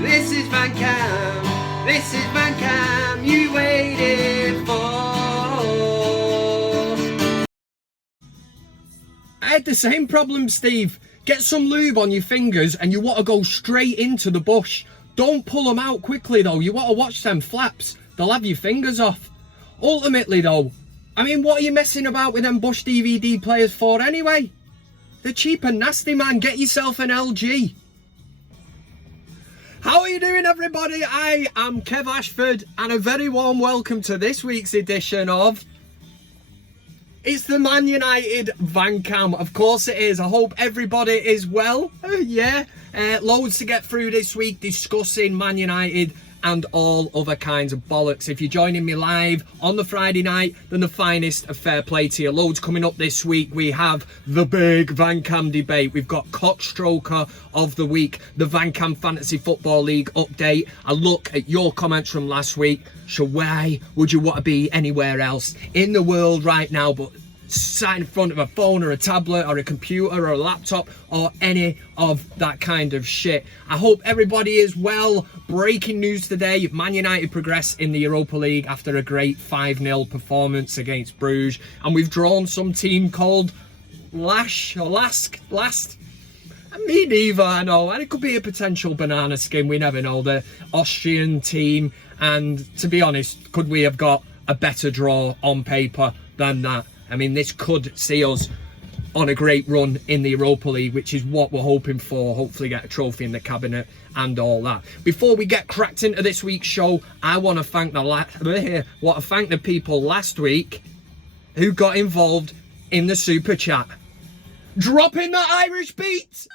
This is VanCam. This is VanCam. You waited for. I had the same problem, Steve. Get some lube on your fingers and you want to go straight into the bush. Don't pull them out quickly though. You want to watch them flaps. They'll have your fingers off. Ultimately though, I mean, what are you messing about with them Bush DVD players for anyway? They're cheap and nasty, man. Get yourself an LG. How are you doing, everybody? I am Kev Ashford and a very warm welcome to this week's edition of... It's the ManUtd VanCam. Of course it is. I hope everybody is well. Loads to get through this week discussing ManUtd and all other kinds of bollocks. If you're joining me live on the Friday night, then the finest of fair play to you. Loads coming up this week. We have the BIG VanCam Debate. We've got CockStroker of the week, the VanCam Fantasy Football League update, a look at your comments from last week. So why would you want to be anywhere else in the world right now but sat in front of a phone or a tablet or a computer or a laptop or any of that kind of shit? I hope everybody is well. Breaking news today, ManUtd progress in the Europa League after a great 5-0 performance against Bruges, and we've drawn some team called Last. Me neither, I know, and it could be a potential banana skin, we never know, the Austrian team. And to be honest, could we have got a better draw on paper than that? I mean, this could see us on a great run in the Europa League, which is what we're hoping for. Hopefully get a trophy in the cabinet and all that. Before we get cracked into this week's show, I want to thank the people last week who got involved in the super chat. Dropping the Irish beat.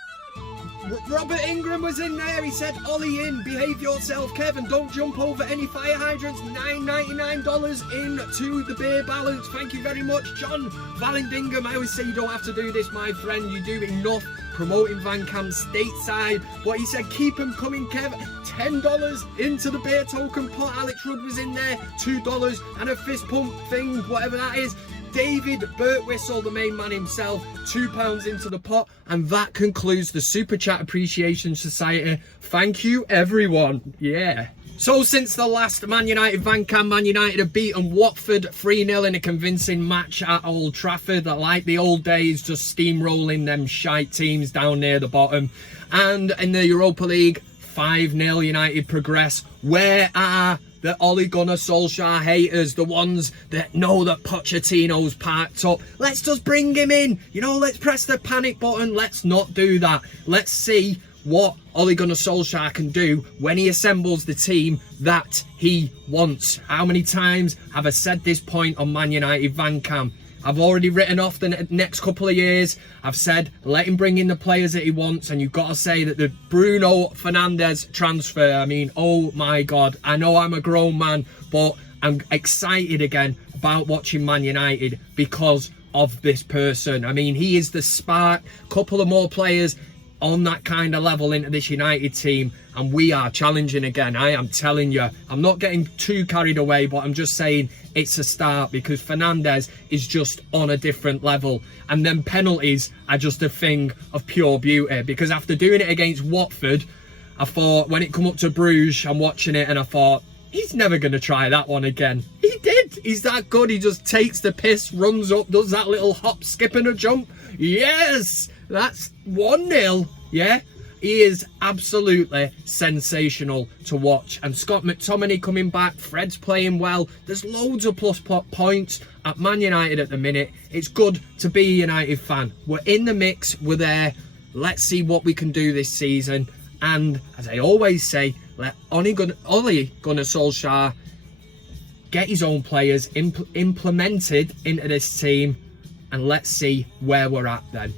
Robert Ingram was in there. He said, "Ollie in, behave yourself, Kevin. Don't jump over any fire hydrants." $9.99 into the beer balance. Thank you very much, John Vallandingham. I always say you don't have to do this, my friend. You do enough promoting VanCam stateside. But he said, keep them coming, Kev. $10 into the beer token pot. Alex Rudd was in there. $2 and a fist pump thing, whatever that is. David Birtwhistle, the main man himself, £2 into the pot. And that concludes the Super Chat Appreciation Society. Thank you, everyone. Yeah. So since the last ManUtd VanCam, ManUtd have beaten Watford 3-0 in a convincing match at Old Trafford. Like the old days, just steamrolling them shite teams down near the bottom. And in the Europa League, 5-0 United progress. Where are the Ole Gunnar Solskjaer haters, the ones that know that Pochettino's parked up? Let's just bring him in. You know, let's press the panic button. Let's not do that. Let's see what Ole Gunnar Solskjaer can do when he assembles the team that he wants. How many times have I said this point on ManUtd VanCam? I've already written off the next couple of years. I've said, let him bring in the players that he wants. And you've got to say that the Bruno Fernandes transfer, I mean, oh my God. I know I'm a grown man, but I'm excited again about watching ManUtd because of this person. I mean, he is the spark. Couple of more players on that kind of level into this United team, and we are challenging again. I am telling you, I'm not getting too carried away, but I'm just saying it's a start, because Fernandes is just on a different level. And then penalties are just a thing of pure beauty, because after doing it against Watford, I thought, when it come up to Bruges, I'm watching it and I thought, he's never going to try that one again. He did. He's that good. He just takes the piss, runs up, does that little hop, skip and a jump. Yes, that's 1-0. Yeah, he is absolutely sensational to watch. And Scott McTominay coming back, Fred's playing well. There's loads of plus points at ManUtd at the minute. It's good to be a United fan. We're in the mix, we're there. Let's see what we can do this season. And as I always say, let Ole Gunnar Solskjaer get his own players implemented into this team, and let's see where we're at then.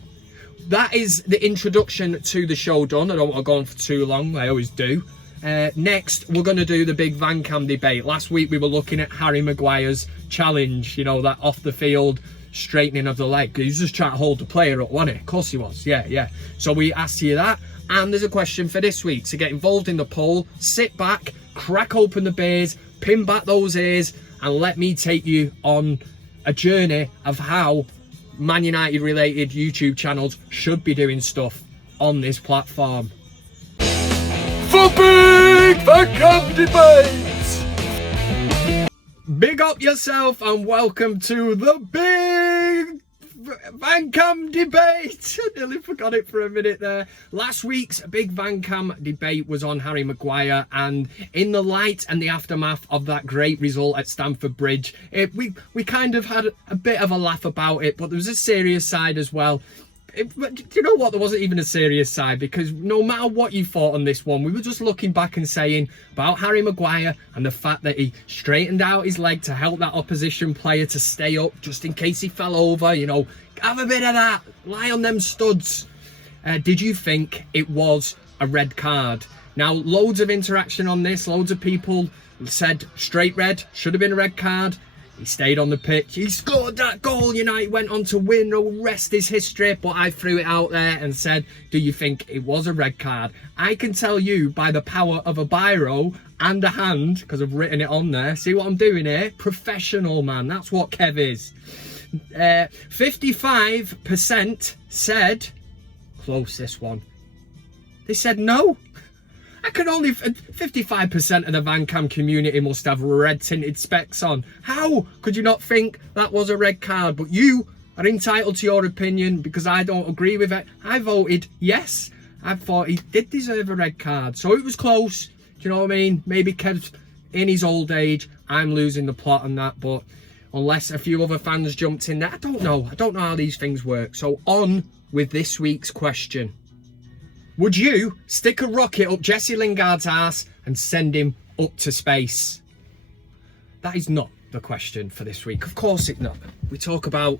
That is the introduction to the show done. I don't want to go on for too long, I always do. Next, we're going to do the big VanCam debate. Last week we were looking at Harry Maguire's challenge, you know, that off the field straightening of the leg. He was just trying to hold the player up, wasn't he? Of course he was, yeah. So we asked you that, and there's a question for this week. To get involved in the poll, sit back, crack open the beers, pin back those ears, and let me take you on a journey of how ManUtd related YouTube channels should be doing stuff on this platform. Football! VanCam Debate! Big up yourself and welcome to the Big VanCam Debate. I nearly forgot it for a minute there. Last week's Big VanCam Debate was on Harry Maguire, and in the light and the aftermath of that great result at Stamford Bridge, we kind of had a bit of a laugh about it, but there was a serious side as well. Do you know what? There wasn't even a serious side, because no matter what you thought on this one, we were just looking back and saying about Harry Maguire and the fact that he straightened out his leg to help that opposition player to stay up just in case he fell over. You know, have a bit of that, lie on them studs. Did you think it was a red card? Now, loads of interaction on this. Loads of people said straight red, should have been a red card. He stayed on the pitch. He scored that goal. United went on to win. The rest is history. But I threw it out there and said, do you think it was a red card? I can tell you by the power of a biro and a hand, because I've written it on there. See what I'm doing here? Professional, man. That's what Kev is. 55% said, close this one. They said no. I can only 55% of the VanCam community must have red tinted specs on. How could you not think that was a red card? But you are entitled to your opinion, because I don't agree with it. I voted yes. I thought he did deserve a red card. So it was close. Do you know what I mean? Maybe Kev's in his old age. I'm losing the plot on that. But unless a few other fans jumped in there, I don't know. I don't know how these things work. So on with this week's question. Would you stick a rocket up Jesse Lingard's ass and send him up to space? That is not the question for this week. Of course it's not. We talk about,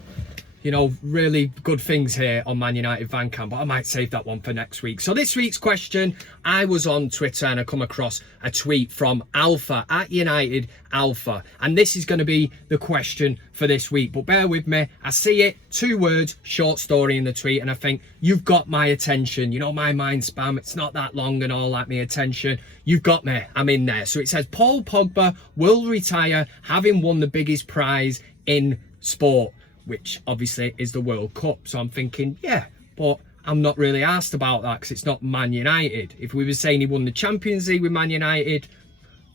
you know, really good things here on ManUtd VanCam, but I might save that one for next week. So this week's question, I was on Twitter and I come across a tweet from Alpha, at United Alpha. And this is going to be the question for this week. But bear with me. I see it, 2 words, short story in the tweet. And I think, you've got my attention. You know, my mind spam, it's not that long and all like my attention. You've got me. I'm in there. So it says, Paul Pogba will retire having won the biggest prize in sport, which obviously is the World Cup. So I'm thinking, yeah, but I'm not really asked about that because it's not Man United. If we were saying he won the Champions League with Man United,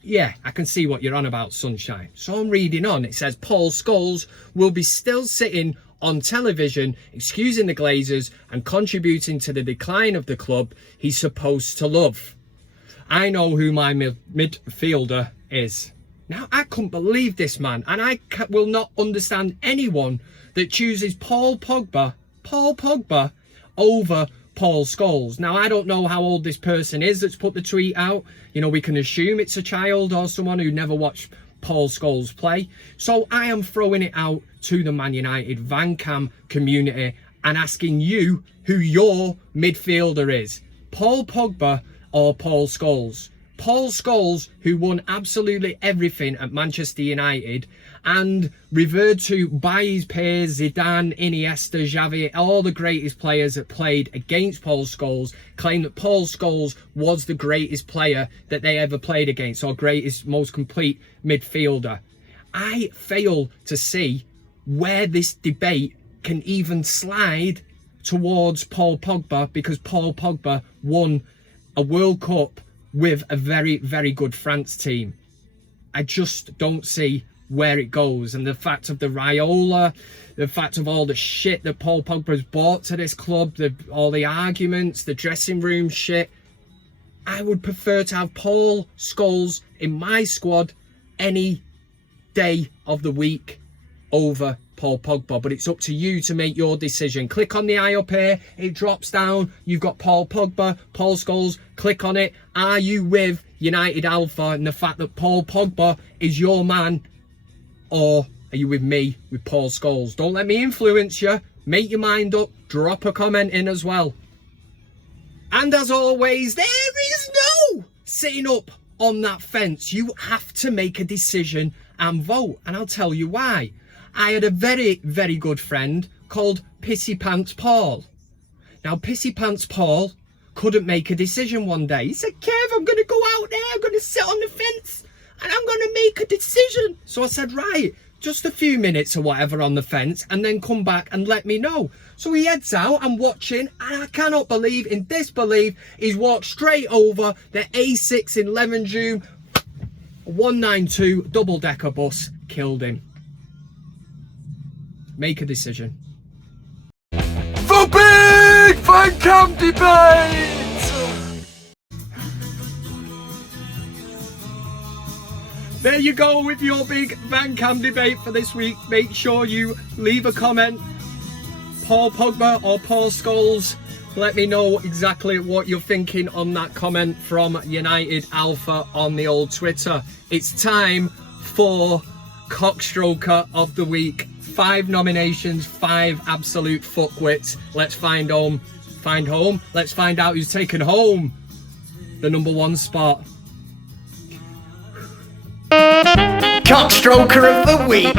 yeah, I can see what you're on about, sunshine. So I'm reading on. It says, Paul Scholes will be still sitting on television, excusing the Glazers and contributing to the decline of the club he's supposed to love. I know who my midfielder is. Now, I couldn't believe this, man, and I will not understand anyone that chooses Paul Pogba over Paul Scholes. Now, I don't know how old this person is that's put the tweet out. You know, we can assume it's a child or someone who never watched Paul Scholes play. So I am throwing it out to the ManUtd VanCam community and asking you who your midfielder is. Paul Pogba or Paul Scholes? Paul Scholes, who won absolutely everything at Manchester United and referred to by his peers, Zidane, Iniesta, Xavi, all the greatest players that played against Paul Scholes, claimed that Paul Scholes was the greatest player that they ever played against, or greatest, most complete midfielder. I fail to see where this debate can even slide towards Paul Pogba, because Paul Pogba won a World Cup with a very, very good France team. I just don't see where it goes. And the fact of the Raiola, the fact of all the shit that Paul Pogba's brought to this club, all the arguments, the dressing room shit, I would prefer to have Paul Scholes in my squad any day of the week over Paul Pogba. But it's up to you to make your decision. Click on the eye up here, it drops down, you've got Paul Pogba, Paul Scholes, click on it. Are you with United Alpha and the fact that Paul Pogba is your man, or are you with me with Paul Scholes? Don't let me influence you. Make your mind up, drop a comment in as well. And as always, there is no sitting up on that fence. You have to make a decision and vote, and I'll tell you why. I had a very, very good friend called Pissy Pants Paul. Now, Pissy Pants Paul couldn't make a decision one day. He said, Kev, I'm going to go out there, I'm going to sit on the fence, and I'm going to make a decision. So I said, right, just a few minutes or whatever on the fence, and then come back and let me know. So he heads out, I'm watching, and I cannot believe, in disbelief, he's walked straight over the A6 in Levenshulme, A 192 double-decker bus killed him. Make a decision. The BIG VanCam Debate! There you go with your big VanCam debate for this week. Make sure you leave a comment. Paul Pogba or Paul Scholes. Let me know exactly what you're thinking on that comment from United Alpha on the old Twitter. It's time for CockStroker of the Week. 5 nominations, 5 absolute fuckwits. Let's find home. Let's find out who's taken home the #1 spot. CockStroker of the Week.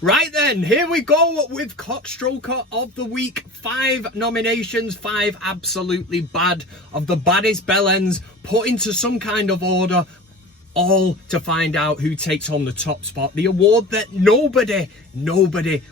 Right then, here we go with CockStroker of the Week. 5 nominations, 5 absolutely bad of the baddest bellends put into some kind of order, all to find out who takes home the top spot. The award that nobody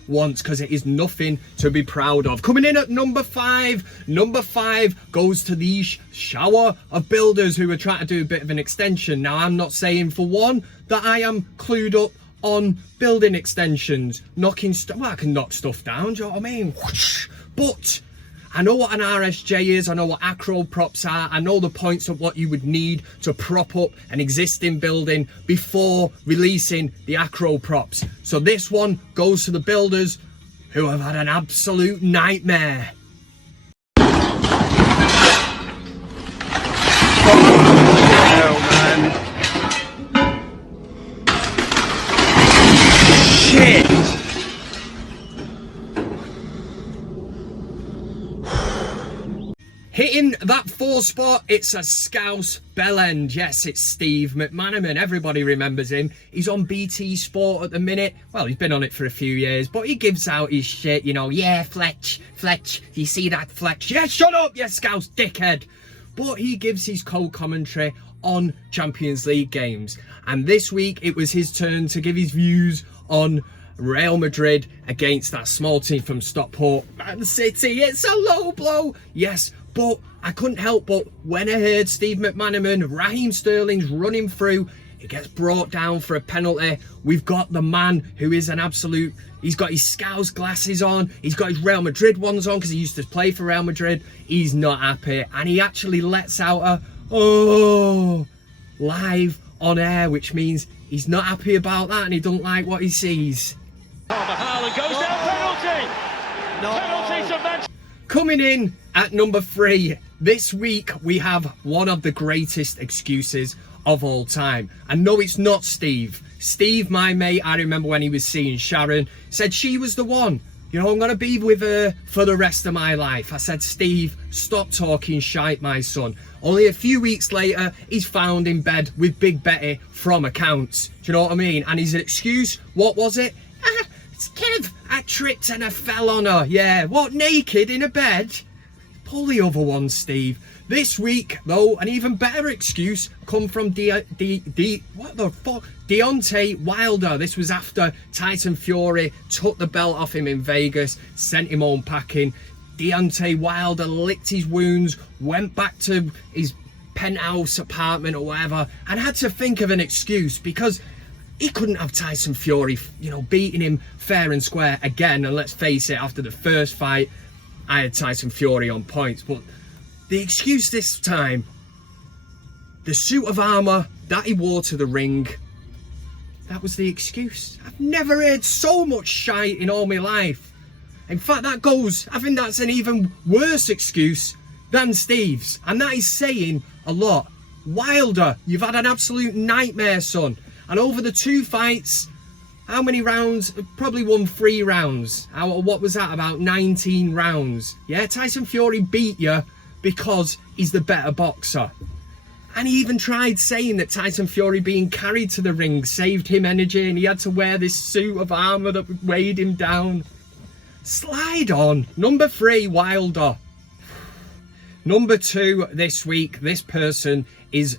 wants, because it is nothing to be proud of. Coming in at number 5. Number 5 goes to the shower of builders who are trying to do a bit of an extension. Now, I'm not saying for one that I am clued up on building extensions, knocking stuff. Well, I can knock stuff down, do you know what I mean? Whoosh. But I know what an RSJ is, I know what acro props are, I know the points of what you would need to prop up an existing building before releasing the acro props. So this one goes to the builders who have had an absolute nightmare. Oh, man. Shit! Hitting that 4 spot, it's a Scouse bellend. Yes, it's Steve McManaman. Everybody remembers him. He's on BT Sport at the minute. Well, he's been on it for a few years, but he gives out his shit, you know. Yeah, Fletch, you see that, Fletch? Yeah, shut up, you Scouse dickhead. But he gives his co-commentary on Champions League games. And this week, it was his turn to give his views on Real Madrid against that small team from Stockport, Man City. It's a low blow, yes, but I couldn't help but when I heard Steve McManaman, Raheem Sterling's running through, it gets brought down for a penalty. We've got the man who is an absolute, he's got his Scouse glasses on, he's got his Real Madrid ones on because he used to play for Real Madrid. He's not happy, and he actually lets out a oh live on air, which means he's not happy about that and he doesn't like what he sees. Haaland goes down, penalty! Penalty to Manchester. Coming in at number 3, this week we have one of the greatest excuses of all time. And no, it's not Steve. Steve, my mate, I remember when he was seeing Sharon, said she was the one. You know, I'm going to be with her for the rest of my life. I said, Steve, stop talking shite, my son. Only a few weeks later, he's found in bed with Big Betty from Accounts. Do you know what I mean? And his excuse, what was it? It's Kev, I tripped and I fell on her. Yeah, what, naked in a bed? Pull the other one, Steve. This week, though, an even better excuse come from Deontay Wilder. This was after Tyson Fury took the belt off him in Vegas, sent him home packing. Deontay Wilder licked his wounds, went back to his penthouse apartment or whatever, and had to think of an excuse because he couldn't have Tyson Fury, you know, beating him fair and square again. And let's face it, after the first fight, I had Tyson Fury on points. But the excuse this time, the suit of armour that he wore to the ring, that was the excuse. I've never heard so much shite in all my life. In fact, I think that's an even worse excuse than Steve's. And that is saying a lot. Wilder, you've had an absolute nightmare, son. And over the 2 fights, how many rounds? Probably won 3 rounds. What was that? About 19 rounds. Yeah, Tyson Fury beat you because he's the better boxer. And he even tried saying that Tyson Fury being carried to the ring saved him energy and he had to wear this suit of armour that weighed him down. Slide on. Number 3, Wilder. Number 2 this week, this person is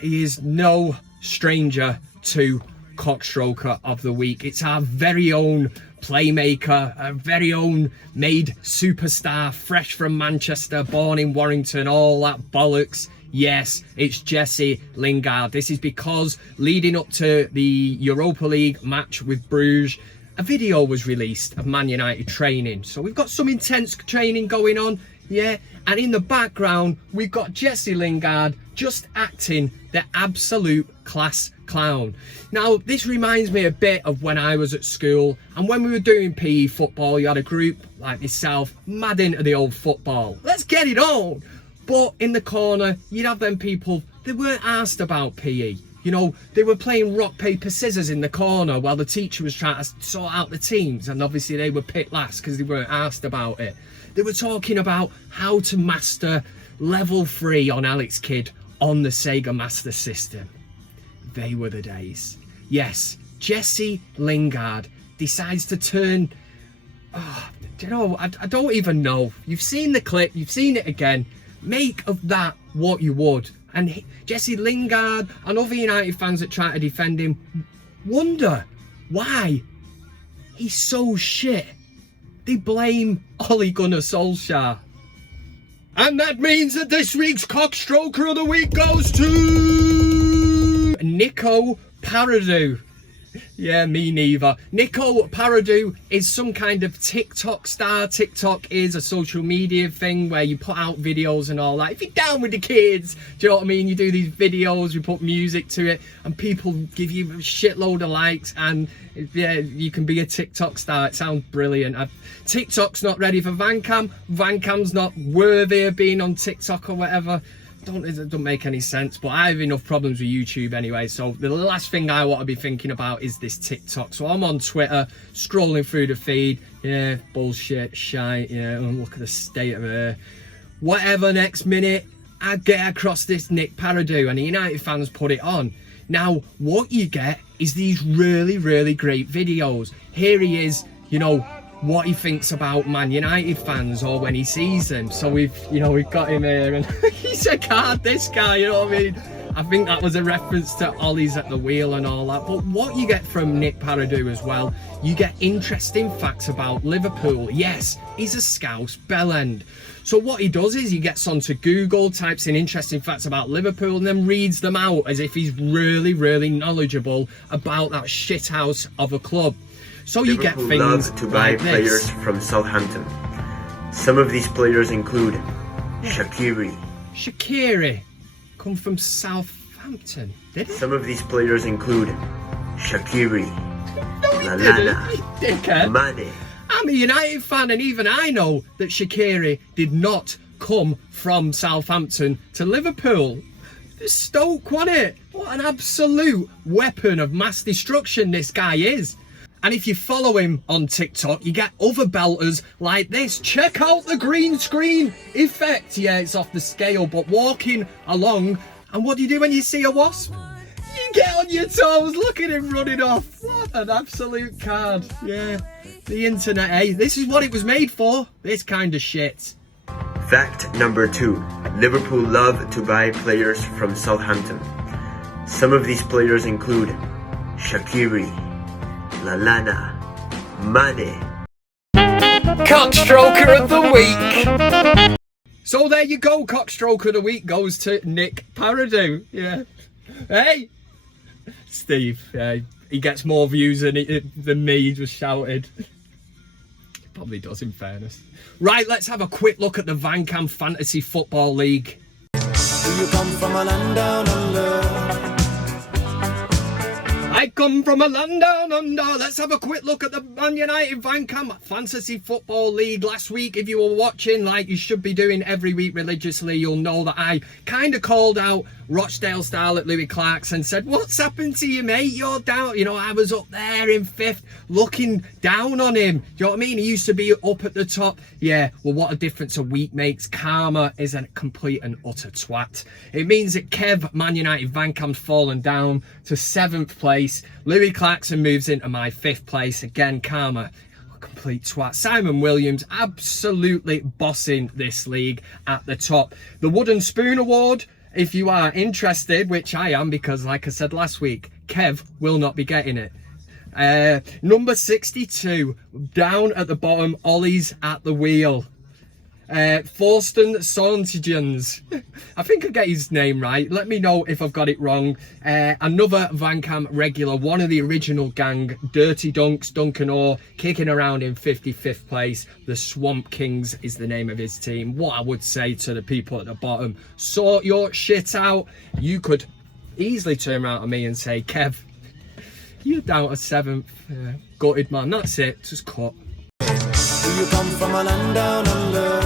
he is no stranger to CockStroker of the Week. It's our very own playmaker, a very own made superstar, fresh from Manchester, born in Warrington, all that bollocks. Yes, it's Jesse Lingard. This is because leading up to the Europa League match with Bruges, a video was released of Man United training. So we've got some intense training going on, yeah, and in the background we've got Jesse Lingard just acting the absolute class clown. Now this reminds me a bit of when I was at school, and when we were doing PE football, you had a group like myself mad into the old football, let's get it on. But in the corner you'd have them people, they weren't asked about PE. You know, they were playing rock, paper, scissors in the corner while the teacher was trying to sort out the teams, and obviously they were picked last because they weren't asked about it. They were talking about how to master level 3 on Alex Kidd on the Sega Master System. They were the days. Yes, Jesse Lingard decides to turn... Oh, you know, I don't even know. You've seen the clip, you've seen it again. Make of that what you would. And Jesse Lingard and other United fans that try to defend him wonder why he's so shit. They blame Ole Gunnar Solskjaer. And that means that this week's CockStroker of the Week goes to Nico Paradu. Yeah, me neither. Nico Paradu is some kind of TikTok star. TikTok is a social media thing where you put out videos and all that. If you're down with the kids, do you know what I mean? You do these videos, you put music to it, and people give you a shitload of likes, and yeah, you can be a TikTok star. It sounds brilliant. TikTok's not ready for VanCam. VanCam's not worthy of being on TikTok or whatever. It don't make any sense, but I have enough problems with YouTube anyway, so the last thing I want to be thinking about is this TikTok. So I'm on Twitter, scrolling through the feed, yeah, bullshit, shite, yeah, look at the state of it. Whatever, next minute, I get across this Nick Paradu, and the United fans put it on. Now, what you get is these really, really great videos. Here he is, you know, what he thinks about Man United fans or when he sees them. So we've got him here, and he's a card, this guy, you know what I mean? I think that was a reference to Ollie's at the wheel and all that. But what you get from Nick Paradu as well, you get interesting facts about Liverpool. Yes, he's a Scouse bellend. So what he does is he gets onto Google, types in interesting facts about Liverpool, and then reads them out as if he's really, really knowledgeable about that shithouse of a club. So you Liverpool get things love to buy like players this. from Southampton. Some of these players include Shaqiri. Shaqiri come from Southampton, did he? Some of these players include Shaqiri, No, he Lallana, didn't, you dickhead. Mane. I'm a United fan, and even I know that Shaqiri did not come from Southampton to Liverpool. Stoke, wasn't it? What an absolute weapon of mass destruction this guy is. And if you follow him on TikTok, you get other belters like this. Check out the green screen effect. Yeah, it's off the scale, but walking along. And what do you do when you see a wasp? You get on your toes. Look at him running off. What an absolute card. Yeah, the internet, eh? This is what it was made for. This kind of shit. Fact number 2. Liverpool love to buy players from Southampton. Some of these players include Shaqiri, Lallana, Mane. CockStroker of the Week. So there you go. CockStroker of the Week goes to Nick Paradu. Yeah. Hey, Steve. He gets more views than me. He just shouted. He probably does, in fairness. Right, let's have a quick look at the VanCam Fantasy Football League. Do you come from a land down under? I come from a land down under. Let's have a quick look at the Man United VanCam Fantasy Football League. Last week, if you were watching, like you should be doing every week religiously, you'll know that I kind of called out Rochdale style at Louis Clarkson and said, what's happened to you, mate? You're down. You know, I was up there in 5th looking down on him. Do you know what I mean? He used to be up at the top. Yeah, well, what a difference a week makes. Karma is a complete and utter twat. It means that Kev, Man United VanCam's fallen down to 7th place. Louis Clarkson moves into my 5th place. Again, karma, complete twat. Simon Williams absolutely bossing this league at the top. The Wooden Spoon Award, if you are interested, which I am, because like I said last week, Kev will not be getting it. Number 62, down at the bottom, Ollie's at the wheel. Thorsten Sontigens. I think I get his name right. Let me know if I've got it wrong. Another VanCam regular, one of the original gang. Dirty Dunks, Duncan Orr, kicking around in 55th place. The Swamp Kings is the name of his team. What I would say to the people at the bottom, sort your shit out. You could easily turn around to me and say, Kev, you're down to 7th. Gutted, man. That's it. Just cut. Do you come from a land down under?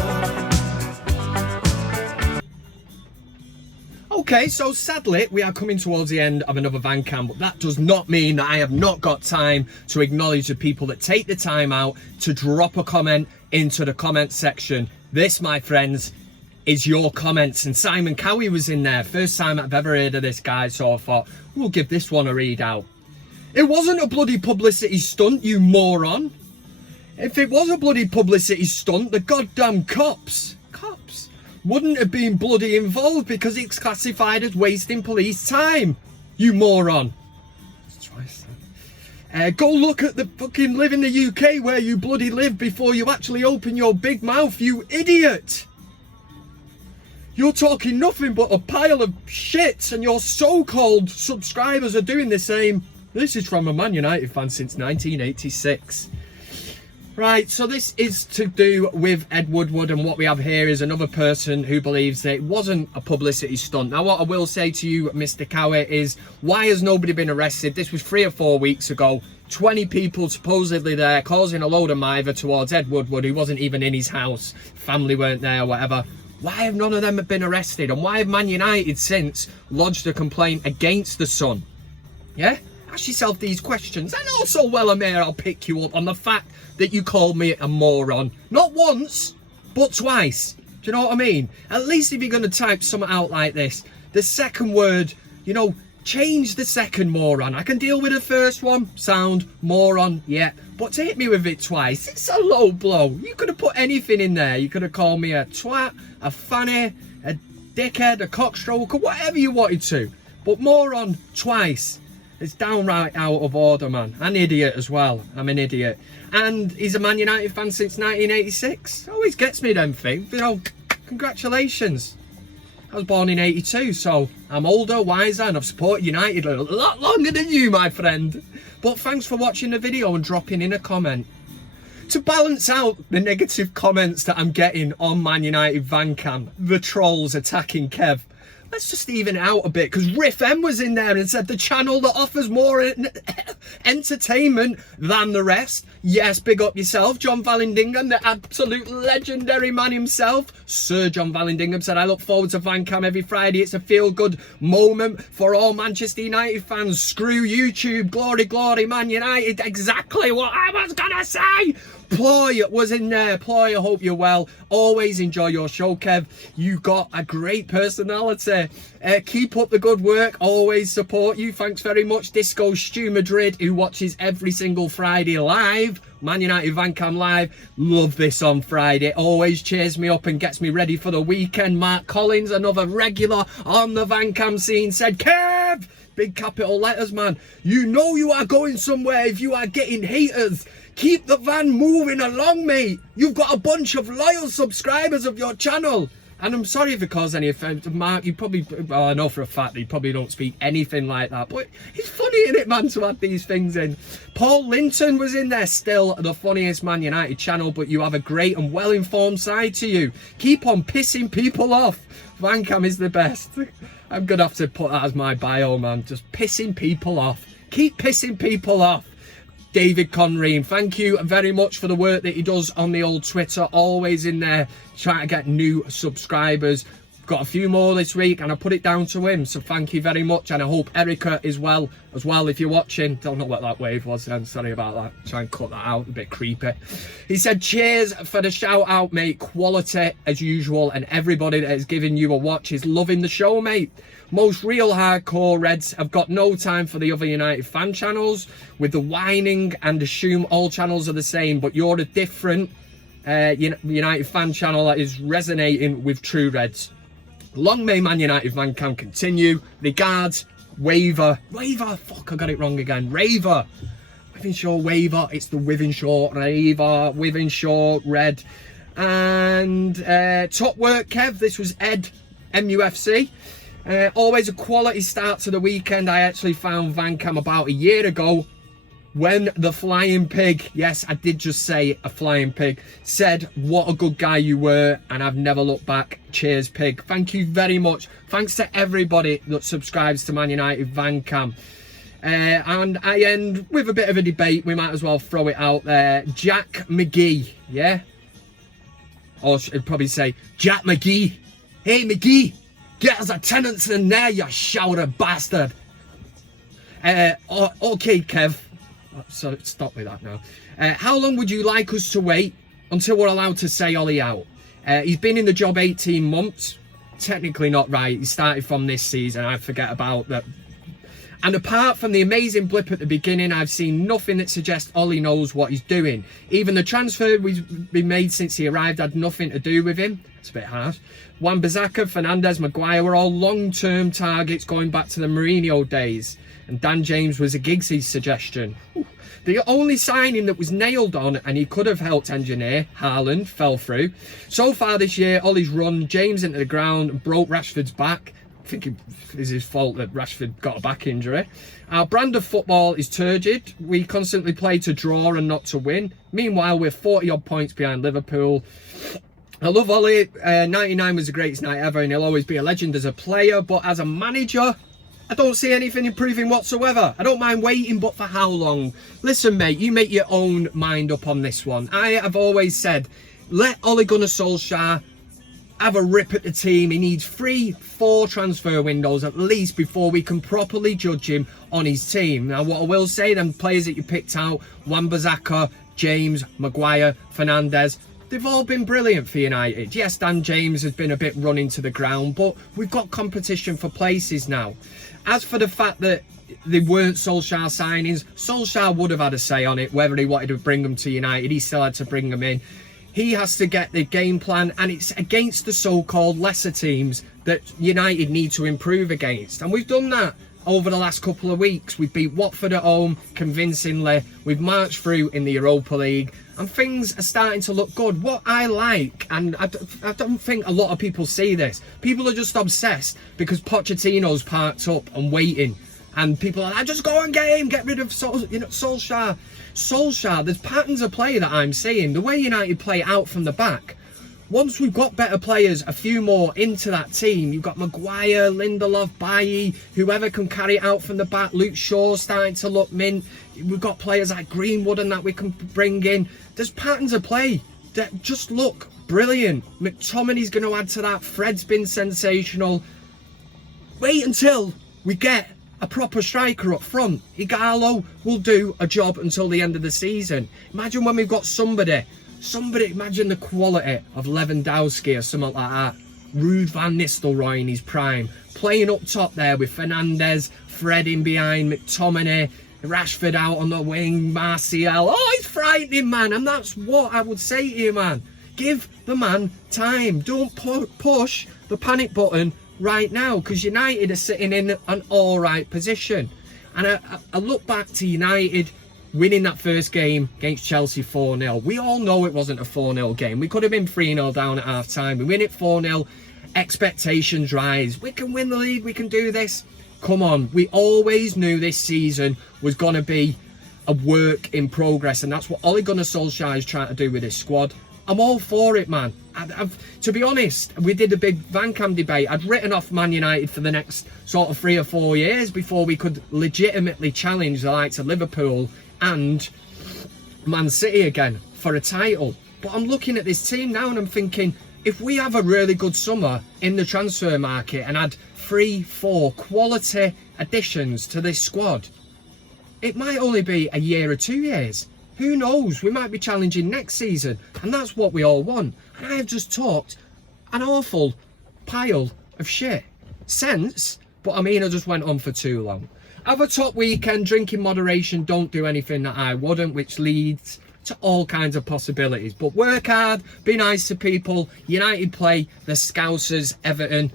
Okay, so sadly, we are coming towards the end of another VanCam, but that does not mean that I have not got time to acknowledge the people that take the time out to drop a comment into the comment section. This, my friends, is your comments. And Simon Cowie was in there. First time I've ever heard of this guy, so I thought, we'll give this one a read out. It wasn't a bloody publicity stunt, you moron. If it was a bloody publicity stunt, the goddamn cops wouldn't have been bloody involved because it's classified as wasting police time, you moron. Twice then. Go look at the fucking live in the UK where you bloody live before you actually open your big mouth, you idiot. You're talking nothing but a pile of shit and your so-called subscribers are doing the same. This is from a Man United fan since 1986. Right, so this is to do with Ed Woodward, and what we have here is another person who believes that it wasn't a publicity stunt. Now, what I will say to you, Mr. Cowie, is why has nobody been arrested? This was 3 or 4 weeks ago. 20 people supposedly there causing a load of mither towards Ed Woodward, who wasn't even in his house. Family weren't there, whatever. Why have none of them been arrested? And why have Man United since lodged a complaint against the Sun? Yeah? Ask yourself these questions. And also, well, Amir, I'll pick you up on the fact that you called me a moron. Not once, but twice. Do you know what I mean? At least if you're going to type something out like this, the second word, you know, change the second moron. I can deal with the first one. Sound, moron, yeah. But to hit me with it twice, it's a low blow. You could have put anything in there. You could have called me a twat, a fanny, a dickhead, a cockstroker, whatever you wanted to. But moron twice. It's downright out of order, man. An idiot as well. I'm an idiot. And he's a Man United fan since 1986. Always gets me them things. You know, congratulations. I was born in 82, so I'm older, wiser, and I've supported United a lot longer than you, my friend. But thanks for watching the video and dropping in a comment. To balance out the negative comments that I'm getting on Man United VanCam, the trolls attacking Kev, let's just even it out a bit, because Riff M was in there and said the channel that offers more entertainment than the rest. Yes, big up yourself, John Vallandigham, the absolute legendary man himself. Sir John Vallandigham said, I look forward to VanCam every Friday. It's a feel-good moment for all Manchester United fans. Screw YouTube, glory, glory, Man United. Exactly what I was gonna say. Ploy was in there. Ploy, I hope you're well. Always enjoy your show, Kev. You got a great personality. Keep up the good work. Always support you. Thanks very much. Disco Stu Madrid, who watches every single Friday live. Man United VanCam live. Love this on Friday. Always cheers me up and gets me ready for the weekend. Mark Collins, another regular on the VanCam scene, said, Kev! Big capital letters, man. You know you are going somewhere if you are getting haters. Keep the van moving along, mate. You've got a bunch of loyal subscribers of your channel. And I'm sorry if it caused any offence. Mark, you probably, well, I know for a fact that you probably don't speak anything like that. But it's funny, isn't it, man, to add these things in. Paul Linton was in there, still the funniest Man United channel, but you have a great and well-informed side to you. Keep on pissing people off. VanCam is the best. I'm going to have to put that as my bio, man. Just pissing people off. Keep pissing people off. David Conreen, thank you very much for the work that he does on the old Twitter. Always in there trying to get new subscribers. Got a few more this week and I put it down to him, so thank you very much. And I hope Erica is well as well if you're watching. Don't know what that wave was then, sorry about that. Try and cut that out, a bit creepy. He said, cheers for the shout out, mate. Quality as usual, and everybody that has given you a watch is loving the show, mate. Most real hardcore Reds have got no time for the other United fan channels with the whining and assume all channels are the same, but you're a different United fan channel that is resonating with true Reds. Long may Man United VanCam continue. Regards, Waver, fuck, I got it wrong again. Raver. Wivenshaw waiver. It's the Wivenshaw waiver. Wivenshaw red. And top work, Kev. This was Ed MUFC. Always a quality start to the weekend. I actually found VanCam about a year ago when the flying pig, yes, I did just say a flying pig, said what a good guy you were, and I've never looked back. Cheers, pig. Thank you very much. Thanks to everybody that subscribes to ManUtd VanCam. And I end with a bit of a debate. We might as well throw it out there. Jack McGee, yeah? Or I'd probably say, Jack McGee. Hey, McGee, get us a tenants in there, you shouter bastard. Okay, Kev. So stop with that now. How long would you like us to wait until we're allowed to say Ollie out? He's been in the job 18 months. Technically not right. He started from this season. I forget about that. And apart from the amazing blip at the beginning, I've seen nothing that suggests Ollie knows what he's doing. Even the transfer we've been made since he arrived had nothing to do with him. It's a bit harsh. Wan-Bissaka, Fernandes, Maguire were all long-term targets going back to the Mourinho days. And Dan James was a Giggsy's suggestion. Ooh. The only signing that was nailed on and he could have helped engineer, Haaland, fell through. So far this year, Ollie's run James into the ground and broke Rashford's back. I think it is his fault that Rashford got a back injury. Our brand of football is turgid. We constantly play to draw and not to win. Meanwhile, we're 40 odd points behind Liverpool. I love Ollie. 99 was the greatest night ever and he'll always be a legend as a player. But as a manager, I don't see anything improving whatsoever. I don't mind waiting, but for how long? Listen, mate, you make your own mind up on this one. I have always said, let Ole Gunnar Solskjaer have a rip at the team. He needs 3-4 transfer windows at least before we can properly judge him on his team. Now, what I will say, them players that you picked out, Wan-Bissaka, James, Maguire, Fernandes, they've all been brilliant for United. Yes, Dan James has been a bit run into the ground, but we've got competition for places now. As for the fact that they weren't Solskjaer signings, Solskjaer would have had a say on it, whether he wanted to bring them to United. He still had to bring them in. He has to get the game plan, and it's against the so-called lesser teams that United need to improve against. And we've done that over the last couple of weeks. We've beat Watford at home convincingly. We've marched through in the Europa League, and things are starting to look good. What I like, and I don't think a lot of people see this, people are just obsessed because Pochettino's parked up and waiting. And people are like, just go and get him, get rid of Solskjaer. Solskjaer, there's patterns of play that I'm seeing. The way United play out from the back. Once we've got better players, a few more into that team, you've got Maguire, Lindelof, Bailly, whoever can carry it out from the back. Luke Shaw's starting to look mint. We've got players like Greenwood and that we can bring in. There's patterns of play that just look brilliant. McTominay's going to add to that. Fred's been sensational. Wait until we get a proper striker up front. Igalo will do a job until the end of the season. Imagine when we've got somebody, imagine the quality of Lewandowski or something like that. Ruud van Nistelrooy in his prime. Playing up top there with Fernandes, Fred in behind, McTominay, Rashford out on the wing, Martial. Oh, he's frightening, man. And that's what I would say to you, man. Give the man time. Don't push the panic button right now, because United are sitting in an alright position. And I look back to United winning that first game against Chelsea 4-0. We all know it wasn't a 4-0 game. We could have been 3-0 down at half time. We win it 4-0. Expectations rise. We can win the league. We can do this. Come on. We always knew this season was going to be a work in progress. And that's what Ole Gunnar Solskjaer is trying to do with his squad. I'm all for it, man. To be honest, we did a big VanCam debate. I'd written off Man United for the next sort of 3 or 4 years before we could legitimately challenge the likes of Liverpool and Man City again for a title. But I'm looking at this team now and I'm thinking, if we have a really good summer in the transfer market and add 3-4 quality additions to this squad, it might only be a year or 2 years. Who knows? We might be challenging next season, and that's what we all want. And I have just talked an awful pile of shit. Sense, but I mean, I just went on for too long. Have a top weekend, drink in moderation, don't do anything that I wouldn't, which leads to all kinds of possibilities. But work hard, be nice to people. United play the Scousers, Everton,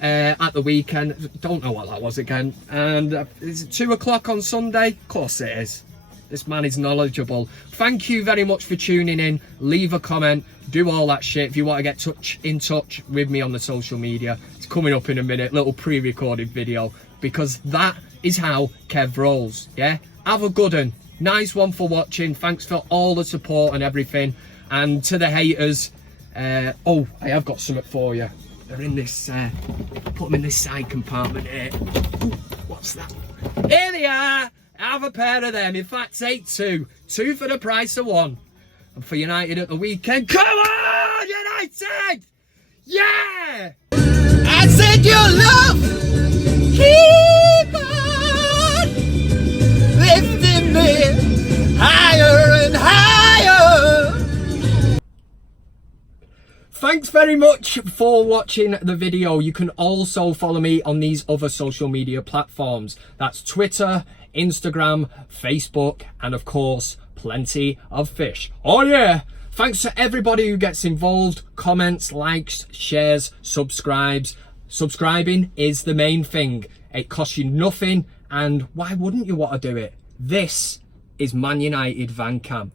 at the weekend. Don't know what that was again. And is it 2 o'clock on Sunday? Of course it is. This man is knowledgeable. Thank you very much for tuning in. Leave a comment, do all that shit. If you want to get in touch with me on the social media, it's coming up in a minute, little pre-recorded video, because that is how Kev rolls. Yeah, have a good one. Nice one for watching. Thanks for all the support and everything. And to the haters, oh, I have got something for you. They're in this, put them in this side compartment here. Ooh, what's that? Here they are. Have a pair of them. In fact, take two. Two for the price of one. And for United at the weekend, come on, United! Yeah! I said your love, keep on lifting me higher and higher. Thanks very much for watching the video. You can also follow me on these other social media platforms. That's Twitter, Instagram, Facebook, and of course, plenty of fish. Oh yeah! Thanks to everybody who gets involved, comments, likes, shares, subscribes. Subscribing is the main thing. It costs you nothing, and why wouldn't you want to do it? This is ManUtd VanCam.